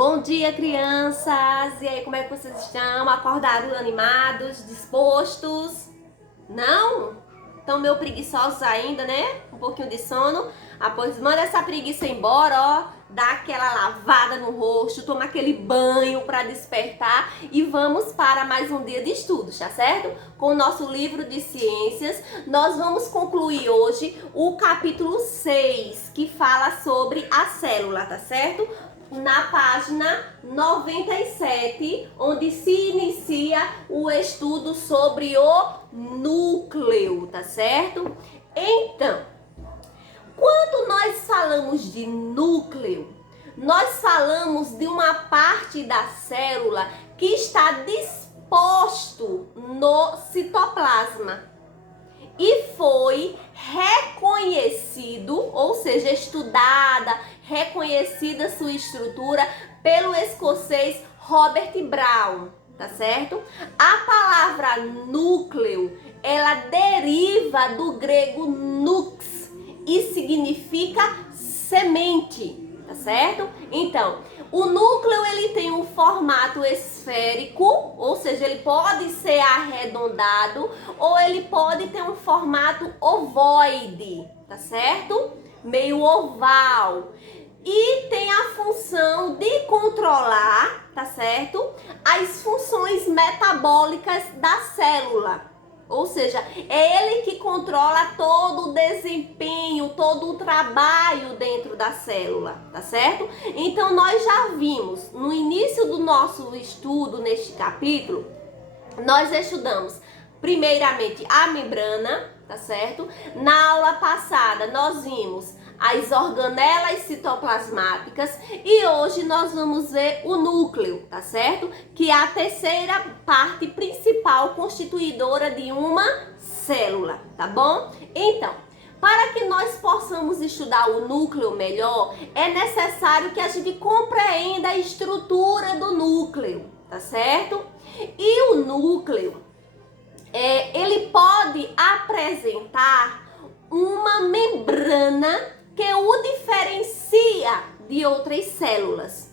Bom dia, crianças! E aí, como é que vocês estão? Acordaram animados, dispostos? Não? Estão meio preguiçosos ainda, né? Um pouquinho de sono? Ah, pois manda essa preguiça embora, ó. Dá aquela lavada no rosto, toma aquele banho para despertar e vamos para mais um dia de estudos, tá certo? Com o nosso livro de ciências, nós vamos concluir hoje o capítulo 6, que fala sobre a célula, tá certo? Na página 97, onde se inicia o estudo sobre o núcleo, tá certo? Então, quando nós falamos de núcleo, nós falamos de uma parte da célula que está disposto no citoplasma e foi reconhecido, ou seja, estudada, reconhecida sua estrutura pelo escocês Robert Brown, tá certo? A palavra núcleo, ela deriva do grego nux e significa semente, tá certo? Então, o núcleo ele tem um formato esférico, ou seja, ele pode ser arredondado ou ele pode ter um formato ovoide, tá certo? Meio oval. E tem a função de controlar, tá certo? As funções metabólicas da célula. Ou seja, é ele que controla todo o desempenho, todo o trabalho dentro da célula, tá certo? Então, nós já vimos no início do nosso estudo, neste capítulo, nós estudamos primeiramente a membrana, tá certo? Na aula passada, nós vimos as organelas citoplasmáticas e hoje nós vamos ver o núcleo, tá certo? Que é a terceira parte principal constituidora de uma célula, tá bom? Então, para que nós possamos estudar o núcleo melhor, é necessário que a gente compreenda a estrutura do núcleo, tá certo? E o núcleo, ele pode apresentar uma membrana que o diferencia de outras células.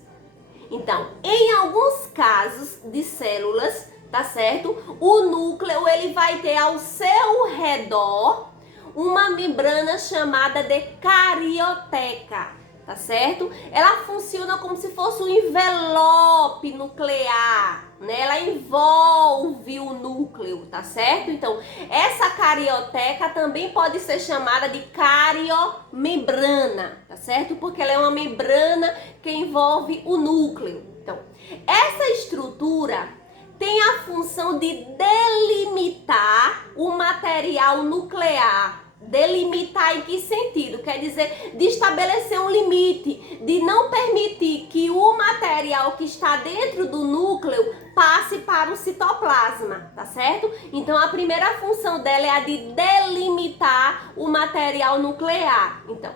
Então, em alguns casos de células, tá certo? O núcleo ele vai ter ao seu redor uma membrana chamada de carioteca, tá certo? Ela funciona como se fosse um envelope nuclear, né? Ela envolve o núcleo, tá certo? Então, essa carioteca também pode ser chamada de cariomembrana, tá certo? Porque ela é uma membrana que envolve o núcleo. Então, essa estrutura tem a função de delimitar o material nuclear. Delimitar em que sentido? Quer dizer, de estabelecer um limite, de não permitir que o material que está dentro do núcleo passe para o citoplasma, tá certo? Então, a primeira função dela é a de delimitar o material nuclear. Então,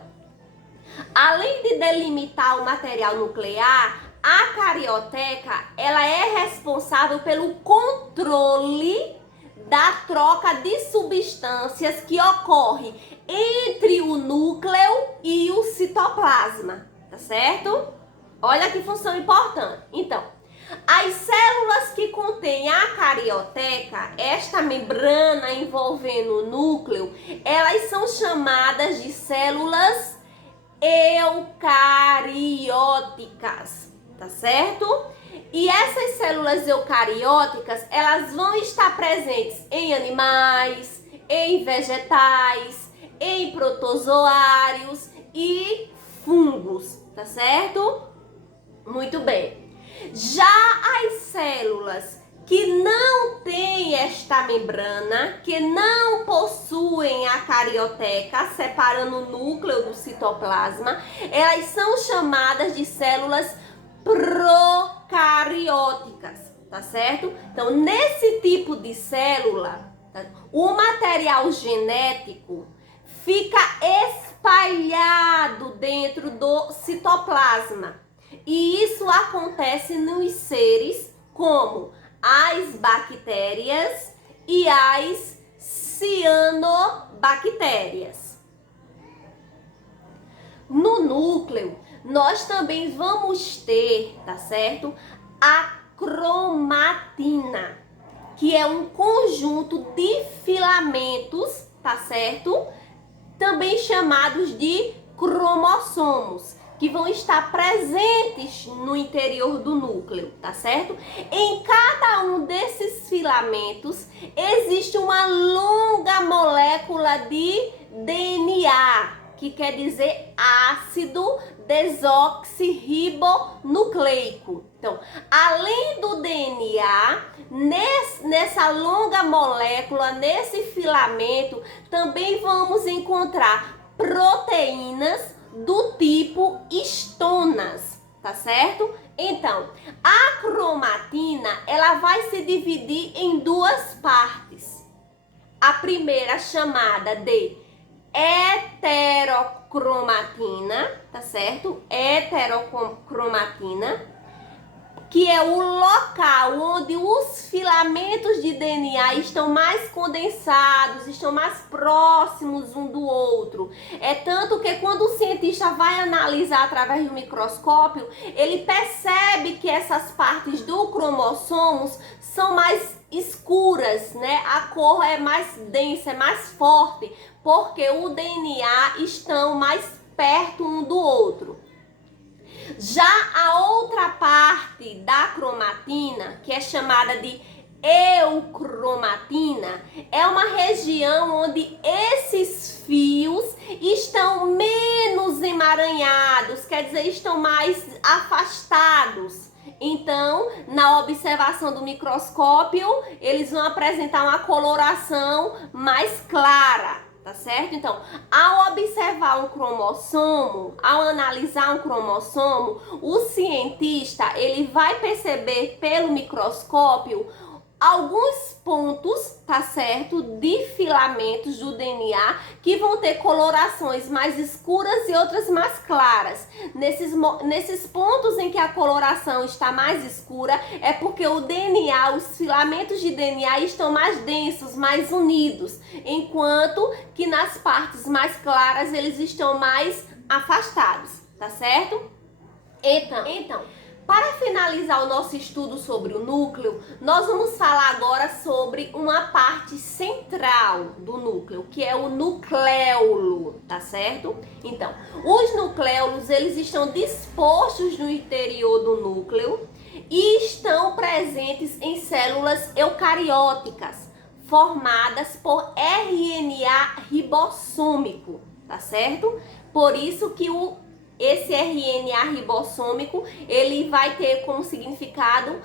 além de delimitar o material nuclear, a carioteca, ela é responsável pelo controle da troca de substâncias que ocorre entre o núcleo e o citoplasma, tá certo? Olha que função importante. Então, as células que contêm a carioteca, esta membrana envolvendo o núcleo, elas são chamadas de células eucarióticas, tá certo? E essas células eucarióticas, elas vão estar presentes em animais, em vegetais, em protozoários e fungos, tá certo? Muito bem. Já as células que não têm esta membrana, que não possuem a carioteca, separando o núcleo do citoplasma, elas são chamadas de células procarióticas, tá certo? Então, nesse tipo de célula, o material genético fica espalhado dentro do citoplasma. E isso acontece nos seres como as bactérias e as cianobactérias. No núcleo, nós também vamos ter, tá certo? A cromatina, que é um conjunto de filamentos, tá certo? Também chamados de cromossomos, que vão estar presentes no interior do núcleo, tá certo? Em cada um desses filamentos existe uma longa molécula de DNA, que quer dizer ácido desoxirribonucleico. Então, além do DNA, nessa longa molécula, nesse filamento, também vamos encontrar proteínas do tipo histonas, tá certo? Então, a cromatina, ela vai se dividir em duas partes. A primeira chamada de heterocromatina, tá certo? Heterocromatina, que é o local onde os filamentos de DNA estão mais condensados, estão mais próximos um do outro. É tanto que quando o cientista vai analisar através do microscópio, ele percebe que essas partes do cromossomos são mais escuras, né? A cor é mais densa, é mais forte, porque o DNA estão mais perto um do outro. Já a outra parte da cromatina, que é chamada de eucromatina, é uma região onde esses fios estão menos emaranhados, quer dizer, estão mais afastados. Então, na observação do microscópio, eles vão apresentar uma coloração mais clara. Tá certo? Então, ao observar um cromossomo, ao analisar um cromossomo, o cientista, ele vai perceber pelo microscópio alguns pontos, tá certo, de filamentos do DNA que vão ter colorações mais escuras e outras mais claras. Nesses pontos em que a coloração está mais escura, é porque o DNA, os filamentos de DNA estão mais densos, mais unidos, enquanto que nas partes mais claras eles estão mais afastados, tá certo? Então, para finalizar o nosso estudo sobre o núcleo, nós vamos falar agora sobre uma parte central do núcleo, que é o nucléolo, tá certo? Então, os nucléolos, eles estão dispostos no interior do núcleo e estão presentes em células eucarióticas, formadas por RNA ribossômico, tá certo? Por isso que esse RNA ribossômico, ele vai ter como significado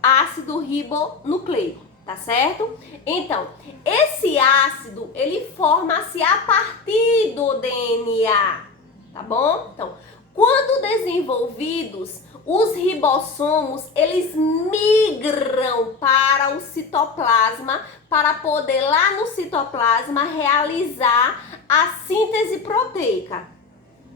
ácido ribonucleico, tá certo? Então, esse ácido, ele forma-se a partir do DNA, tá bom? Então, quando desenvolvidos, os ribossomos, eles migram para o citoplasma, para poder lá no citoplasma realizar a síntese proteica.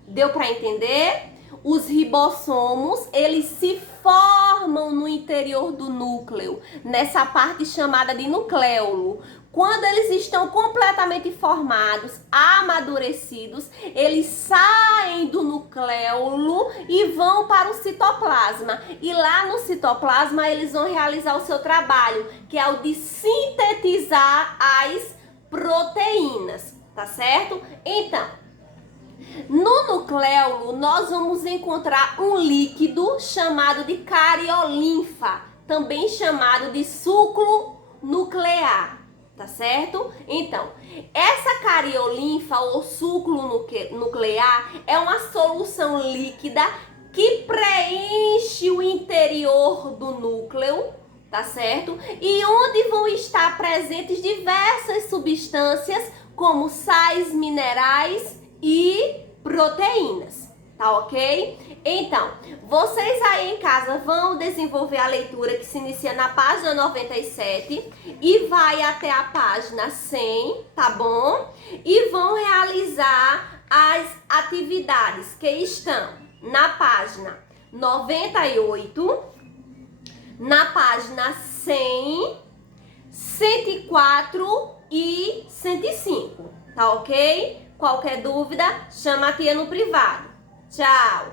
Deu para entender? Os ribossomos, eles se formam no interior do núcleo, nessa parte chamada de nucléolo. Quando eles estão completamente formados, amadurecidos, eles saem do nucléolo e vão para o citoplasma. E lá no citoplasma eles vão realizar o seu trabalho, que é o de sintetizar as proteínas, tá certo? Então, no nucléolo, nós vamos encontrar um líquido chamado de cariolinfa, também chamado de suco nuclear, tá certo? Então, essa cariolinfa ou suco nuclear é uma solução líquida que preenche o interior do núcleo, tá certo? E onde vão estar presentes diversas substâncias como sais minerais e proteínas, tá ok? Então, vocês aí em casa vão desenvolver a leitura que se inicia na página 97 e vai até a página 100, tá bom? E vão realizar as atividades que estão na página 98, na página 100, 104 e 105, tá ok? Qualquer dúvida, chama a tia no privado. Tchau!